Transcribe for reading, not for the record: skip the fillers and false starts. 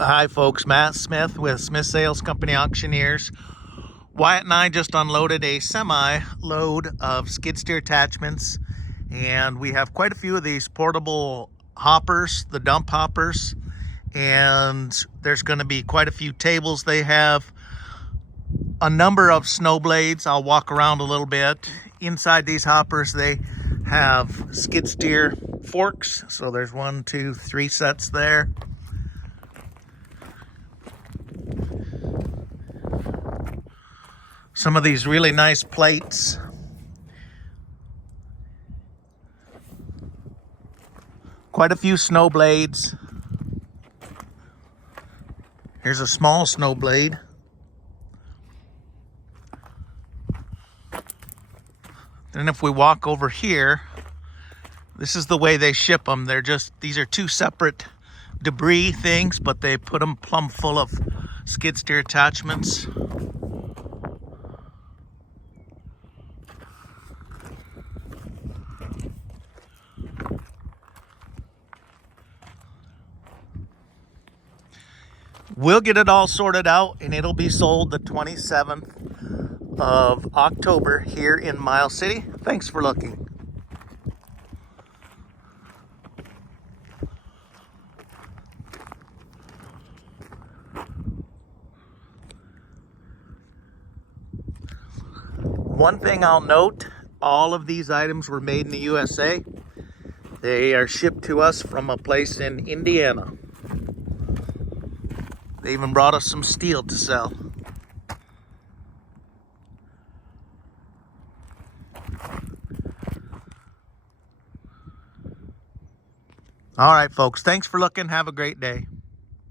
Hi folks, Matt Smith with Smith Sales Company Auctioneers. Wyatt and I just unloaded a semi load of skid steer attachments, and we have quite a few of these portable hoppers, the dump hoppers, and there's going to be quite a few tables. They have a number of snow blades. I'll walk around a little bit. Inside these hoppers they have skid steer forks, so there's 1, 2, 3 sets there. Some of these really nice plates. Quite a few snow blades. Here's a small snow blade. Then if we walk over here, this is the way they ship them. These are two separate debris things, but they put them plumb full of skid steer attachments. We'll get it all sorted out and it'll be sold the 27th of October here in Miles City. Thanks for looking. One thing I'll note, all of these items were made in the USA. They are shipped to us from a place in Indiana. They even brought us some steel to sell. All right, folks. Thanks for looking. Have a great day.